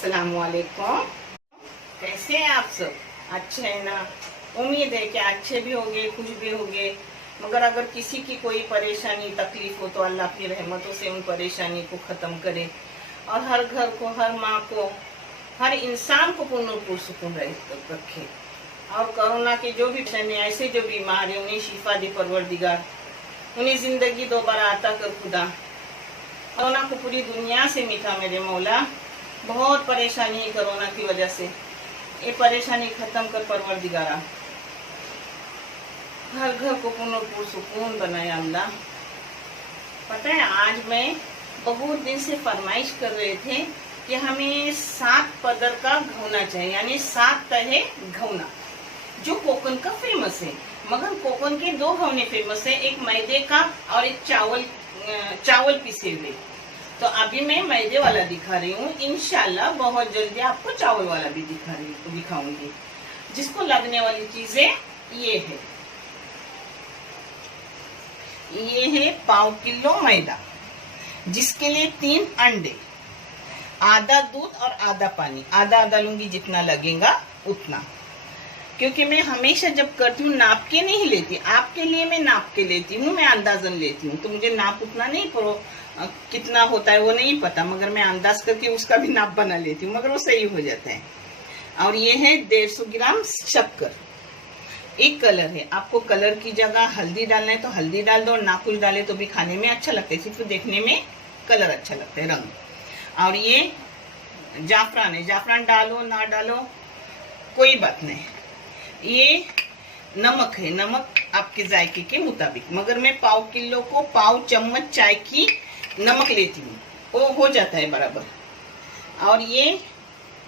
अस्सलामुअलैकुम। कैसे हैं आप सब? अच्छे हैं ना? उम्मीद है कि अच्छे भी होंगे, खुश भी होंगे। मगर अगर किसी की कोई परेशानी तकलीफ हो तो अल्लाह अपनी रहमतों से उन परेशानी को ख़त्म करे और हर घर को, हर माँ को, हर इंसान को पूर्ण सुकून रखे। और कोरोना के जो भी ऐसे जो बीमार है उन्हें शिफा दे परवरदिगार, उन्हें ज़िंदगी दोबारा आता कर खुदा। कोरोना को पूरी दुनिया से मिटा मेरे मौला। बहुत परेशानी है कोरोना की वजह से, ये परेशानी खत्म कर परवरदिगारा। हर घर को पूर्ण सुकून बनाया अल्लाह। पता है, आज मैं बहुत दिन से फरमाइश कर रहे थे कि हमें 7 पदर का घौना चाहिए, यानी 7 तरह घौना जो कोकन का फेमस है। मगर कोकन के 2 घौने फेमस है, एक मैदे का और एक चावल पीसे हुए। तो अभी मैं मैदे वाला दिखा रही हूँ, इंशाल्लाह बहुत जल्दी आपको चावल वाला भी दिखाऊंगी। जिसको लगने वाली चीजें ये है 1/4 किलो मैदा, जिसके लिए 3 अंडे, आधा दूध और आधा पानी। आधा लूंगी, जितना लगेगा उतना, क्योंकि मैं हमेशा जब करती हूँ नाप के नहीं लेती। आपके लिए मैं नाप के लेती हूँ, मैं अंदाजन लेती हूँ। तो मुझे नाप उतना नहीं कितना होता है वो नहीं पता, मगर मैं अंदाज करके उसका भी नाप बना लेती हूँ, मगर वो सही हो जाता है। और ये है 150 ग्राम शक्कर। एक कलर है, आपको कलर की जगह हल्दी डालना है तो हल्दी डाल दो, और ना कुछ डाले तो भी खाने में अच्छा लगता है, सिर्फ देखने में कलर अच्छा लगता है, रंग। और ये जाफरान है, जाफरान डालो ना डालो कोई बात नहीं। ये नमक है, नमक आपके जायके के मुताबिक, मगर मैं 1/4 किलो को 1/4 चम्मच चाय की नमक लेती हूँ, वो हो जाता है बराबर। और ये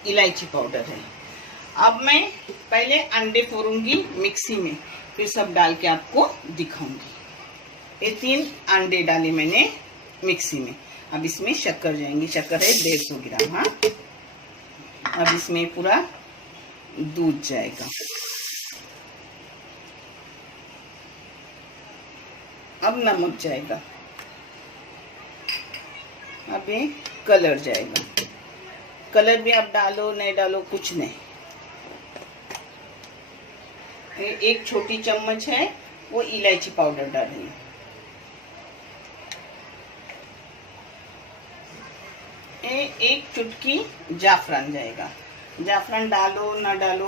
इलायची पाउडर है। अब मैं पहले अंडे फोड़ूंगी मिक्सी में, फिर सब डाल के आपको दिखाऊंगी। ये 3 अंडे डाले मैंने मिक्सी में। अब इसमें शक्कर जाएंगे, शक्कर है 150 ग्राम। हाँ, अब इसमें पूरा दूध जाएगा। अब नमक जाएगा, अब ये कलर जाएगा। कलर भी आप डालो नहीं डालो कुछ नहीं। एक छोटी चम्मच है वो इलायची पाउडर डालेंगे। एक चुटकी जाफरान जाएगा। जाफरान डालो ना डालो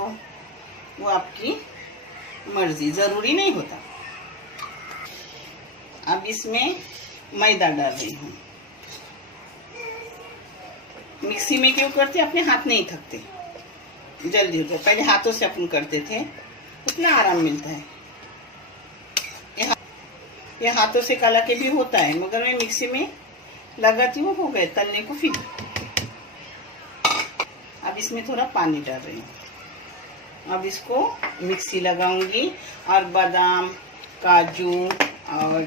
वो आपकी मर्जी, जरूरी नहीं होता। अब इसमें मैदा डाल रही हूँ। मिक्सी में क्यों करते, अपने हाथ नहीं थकते, जल्दी होता है। पहले हाथों से अपन करते थे, उतना आराम मिलता है। ये हाथों से काला के भी होता है, मगर मैं मिक्सी में लगाती हूँ, हो गए तलने को। फिर अब इसमें थोड़ा पानी डाल रही हूँ। अब इसको मिक्सी लगाऊंगी, और बादाम, काजू और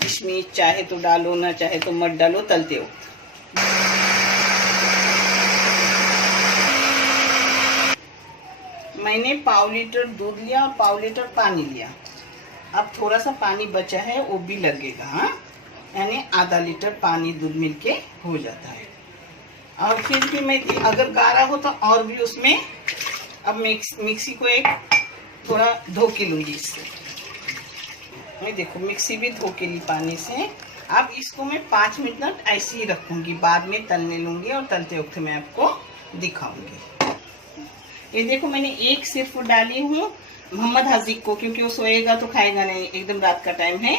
किशमिश चाहे तो डालो ना चाहे तो मत डालो तलते वक्त। मैंने 1/4 लीटर दूध लिया और 1/4 लीटर पानी लिया। अब थोड़ा सा पानी बचा है वो भी लगेगा। हाँ, यानी आधा लीटर पानी दूध मिलके हो जाता है। और फिर भी मैं अगर गाढ़ा हो तो और भी उसमें अब मिक्सी को एक थोड़ा धो के लूंगी इससे। मैं देखो मिक्सी भी धो के ली पानी से। अब इसको मैं 5 मिनट ऐसे ही रखूंगी, बाद में तलने लूंगी और तलते वक्त मैं आपको दिखाऊंगी। ये देखो मैंने एक सिर्फ डाली हूँ मोहम्मद हाजिक को, क्योंकि वो सोएगा तो खाएगा नहीं, एकदम रात का टाइम है।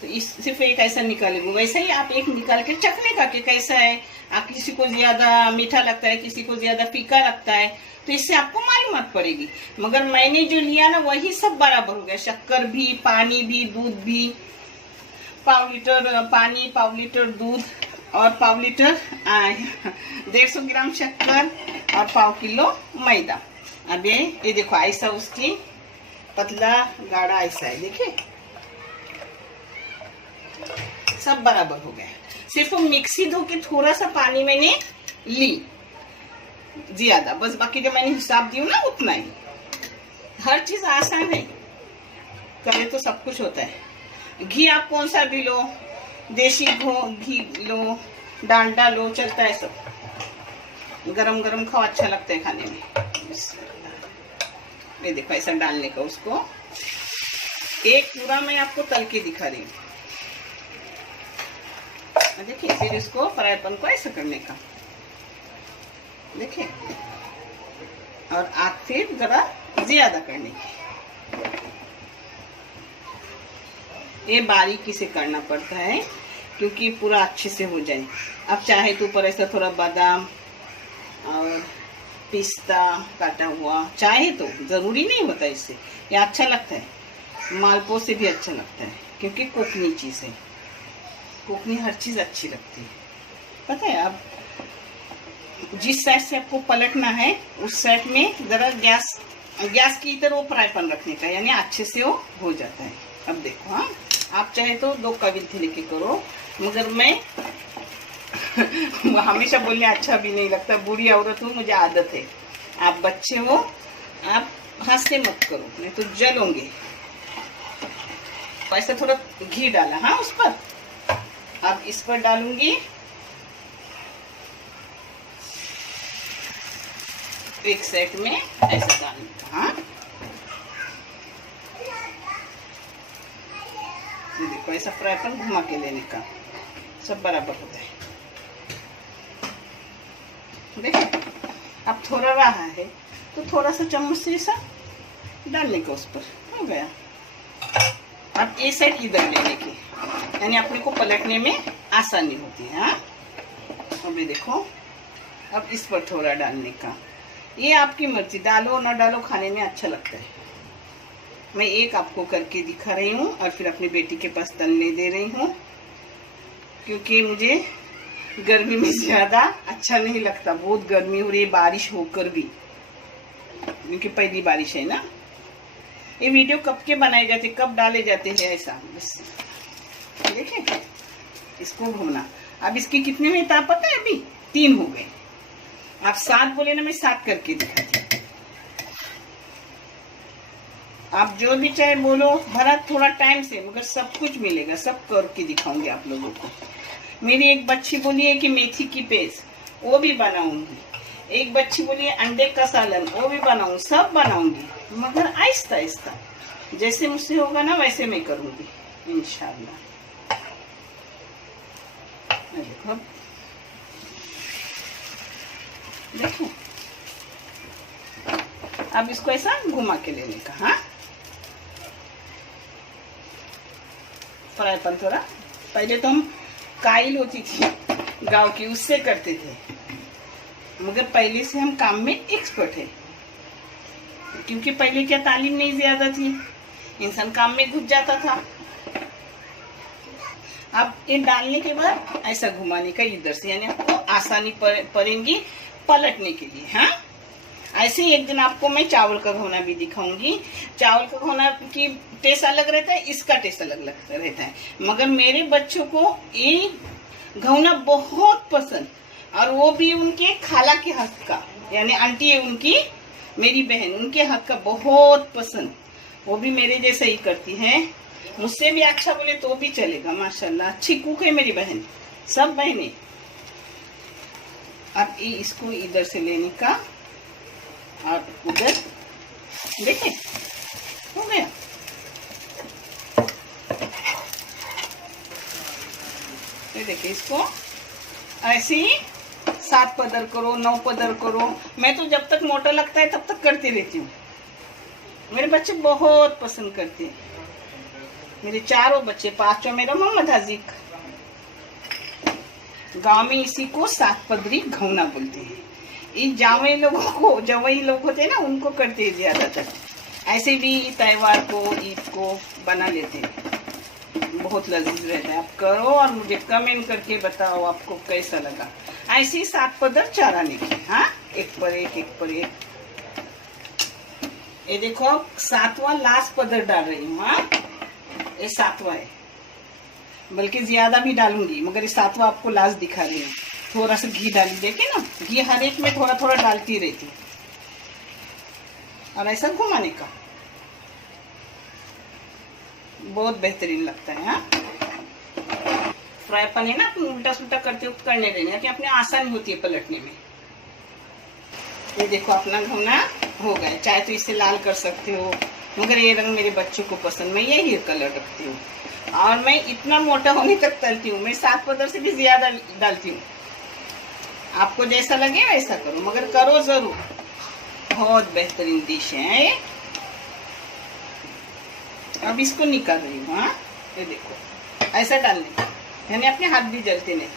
तो इस सिर्फ एक ऐसा निकालेंगे। वैसे ही आप एक निकाल के चखने का कि कैसा है। आप किसी को ज्यादा मीठा लगता है, किसी को ज्यादा फीका लगता है, तो इससे आपको मालूमात पड़ेगी। मगर मैंने जो लिया ना वही सब बराबर हो गया, शक्कर भी, पानी भी, दूध भी। 1/4 लीटर पानी, 1/4 लीटर दूध और 1/4 लीटर 150 ग्राम शक्कर और 1/4 किलो मैदा। अब ये देखो ऐसा उसकी पतला गाढ़ा ऐसा है, देखिए सब बराबर हो गया। सिर्फ मिक्सी धो के थोड़ा सा पानी मैंने ली ज्यादा, बस बाकी जो मैंने हिसाब दिया ना उतना ही। हर चीज आसान है, करे तो सब कुछ होता है। घी आप कौन सा भी लो, देसी घी लो, डांडा लो, चलता है सब। गरम गरम खाओ, अच्छा लगता है खाने में। ये देखो ऐसा डालने का उसको। एक पूरा मैं आपको तल के दिखा रही हूँ। देखिए, फिर इसको फ्राई पैन को ऐसा करने का, देखिए, और आग फिर जरा ज्यादा करने की। ये बारीकी से करना पड़ता है क्योंकि पूरा अच्छे से हो जाए। अब चाहे तो ऊपर ऐसा थोड़ा बादाम और पिस्ता काटा हुआ, चाहे तो, जरूरी नहीं होता इससे, ये अच्छा लगता है। मालपुआ से भी अच्छा लगता है क्योंकि कोकनी चीज है। कोकनी हर चीज अच्छी लगती है। पता है, अब जिस साइड से आपको पलटना है उस साइड में जरा गैस की इधर वो फ्राई पैन रखने का, यानी अच्छे से वो हो जाता है। अब देखो, हाँ, आप चाहे तो 2 कविल थे लेके करो, मगर मैं हमेशा बोलने अच्छा भी नहीं लगता। बूढ़ी औरत हूँ, मुझे आदत है। आप बच्चे हो, आप हंसते मत करो, नहीं तो जलोगे। ऐसा थोड़ा घी डाला, हाँ, उस पर। अब इस पर डालूंगी एक सेट में ऐसा डालूंगा, हाँ। देखो, ऐसा फ्राई पैन घुमा के लेने का, सब बराबर होता है। देखिए, अब थोड़ा रहा है तो थोड़ा सा चम्मच से ऐसा डालने का, उस पर हो गया। अब ये साइड इधर लेने की, यानी अपने को पलटने में आसानी होती है, हाँ। अब ये देखो, अब इस पर थोड़ा डालने का, ये आपकी मर्जी, डालो ना डालो, खाने में अच्छा लगता है। मैं एक आपको करके दिखा रही हूँ और फिर अपनी बेटी के पास तलने दे रही हूँ, क्योंकि मुझे गर्मी में ज्यादा अच्छा नहीं लगता। बहुत गर्मी हो रही है, बारिश होकर भी, क्योंकि पहली बारिश है ना। ये वीडियो कब के बनाए जाते, कब डाले जाते हैं, ऐसा बस। देखिए, इसको भूना। अब इसके कितने में था पता है? अभी 3 हो गए। आप 7 बोले ना, मैं 7 करके दिखाती। आप जो भी चाहे बोलो, भरा थोड़ा टाइम से, मगर सब कुछ मिलेगा, सब करके दिखाऊंगी आप लोगों को। मेरी एक बच्ची बोली है कि मेथी की पेस्ट, वो भी बनाऊंगी। एक बच्ची बोली है अंडे का सालन, वो भी बनाऊंगी, सब बनाऊंगी, मगर आहिस्ता आहिस्ता, जैसे मुझसे होगा ना वैसे मैं करूंगी इंशाल्लाह। देखो, देखो, अब इसको ऐसा घुमा के लेने का, हाँ। फ्राई पैन थोड़ा, पहले तो हम काइल होती थी गांव की, उससे करते थे, मगर पहले से हम काम में एक्सपर्ट है, क्योंकि पहले क्या तालीम नहीं ज्यादा थी, इंसान काम में घुस जाता था। अब ये डालने के बाद ऐसा घुमाने का इधर से, यानी आपको आसानी पड़ेगी पलटने के लिए, हाँ। ऐसे ही एक दिन आपको मैं चावल का घोना भी दिखाऊंगी। चावल का घोना की टेस्ट अलग रहता है, इसका टेस्ट अलग रहता है, मगर मेरे बच्चों को ये घोना बहुत पसंद, और वो भी उनके खाला के हाथ का, यानी आंटी है उनकी, मेरी बहन, उनके हाथ का बहुत पसंद। वो भी मेरे जैसे ही करती है, मुझसे भी अच्छा बोले तो भी चलेगा, माशाल्लाह अच्छी कुक है मेरी बहन, सब बहनें। अब इसको इधर से लेने का और उधर, देखिए हो गया। ये देखिए, इसको ऐसे ही 7 पदर करो, 9 पदर करो। मैं तो जब तक मोटा लगता है तब तक करती रहती हूँ। मेरे बच्चे बहुत पसंद करते हैं, मेरे 4 बच्चे, 5वां मेरा मोहम्मद हाजिक। गांव में इसी को 7 पदरी घौना बोलते हैं। इन जावई लोगों को, जवई लोग होते हैं ना, उनको करते हैं ज्यादातर। ऐसे भी त्योहार को, ईद को बना लेते हैं, बहुत लजीज रहता है। आप करो और मुझे कमेंट करके बताओ आपको कैसा लगा। ऐसे ही 7 पदर 4 आने की, हाँ, एक पर एक, एक पर एक। ये देखो, 7वां लास्ट पदर डाल रही हूँ, हाँ, ये 7वां है, बल्कि ज्यादा भी डालूंगी, मगर ये 7वां आपको लास्ट दिखा रही हूँ। थोड़ा सा घी डाली, देखे ना, घी हर एक में थोड़ा थोड़ा डालती रहती, और ऐसा घुमाने का, बहुत बेहतरीन लगता है, हाँ। फ्राई पैन है ना, उल्टा सुल्टा करते वक्त करने देना, कि अपने आसानी होती है पलटने में। ये देखो अपना घुना हो गया। चाहे तो इसे लाल कर सकते हो, मगर ये रंग मेरे बच्चों को पसंद, मैं यही कलर रखती हूँ। और मैं इतना मोटा होने तक तलती हूँ, मैं 7 पदर से भी ज्यादा डालती हूँ। आपको जैसा लगे वैसा करो, मगर करो जरूर। बहुत बेहतरीन डिश है ये। अब इसको निकाल रही हूँ। हाँ, ये देखो ऐसा डालने का, यानी अपने हाथ भी जलते नहीं,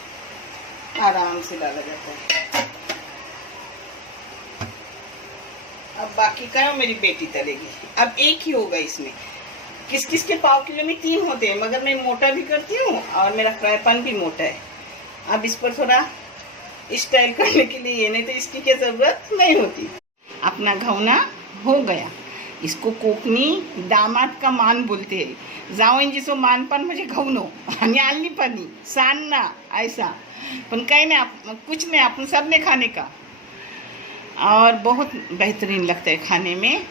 आराम से डाला जाता है। अब बाकी का मेरी बेटी तलेगी। अब एक ही होगा इसमें। किस किस के पाव किलो में 3 होते हैं, मगर मैं मोटा भी करती हूँ और मेरा फ्राई पैन भी मोटा है। अब इस पर थोड़ा स्टाइल करने के लिए, नहीं तो इसकी क्या जरूरत नहीं होती। अपना घवना हो गया। इसको कोकणी दामाद का मान बोलते हैं। जावं जिसो मानपान म्हणजे घवनो आणि आलनी पानी सानना ऐसा, पण काही नहीं, कुछ नहीं, अपन सब ने खाने का। और बहुत बेहतरीन लगता है खाने में।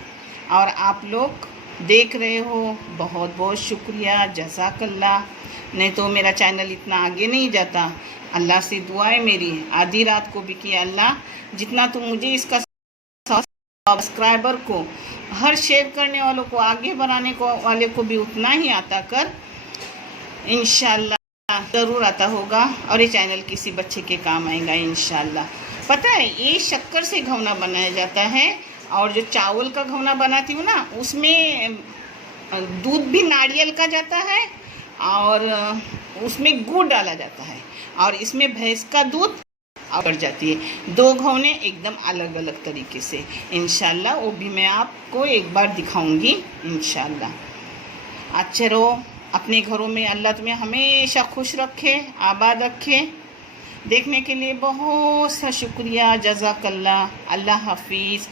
और आप लोग देख रहे हो, बहुत बहुत शुक्रिया, जज़ाकल्लाह। नहीं तो मेरा चैनल इतना आगे नहीं जाता। अल्लाह से दुआ है मेरी आधी रात को भी कि अल्लाह जितना तुम मुझे इसका सब्सक्राइबर को, हर शेयर करने वालों को, आगे बढ़ाने को वाले को भी उतना ही आता कर। इंशाल्लाह ज़रूर आता होगा और ये चैनल किसी बच्चे के काम आएगा इंशाल्लाह। पता है ये शक्कर से घवना बनाया जाता है, और जो चावल का घवना बनाती हूँ ना, उसमें दूध भी नारियल का जाता है और उसमें गुड़ डाला जाता है, और इसमें भैंस का दूध कर जाती है। 2 घवने एकदम अलग अलग तरीके से। इंशाल्लाह वो भी मैं आपको एक बार दिखाऊंगी इंशाल्लाह। अच्छे रहो अपने घरों में, अल्लाह तुम्हें हमेशा खुश रखे, आबाद रखे। देखने के लिए बहुत सा शुक्रिया, जज़ाकल्लाह। अल्लाह हाफिज़।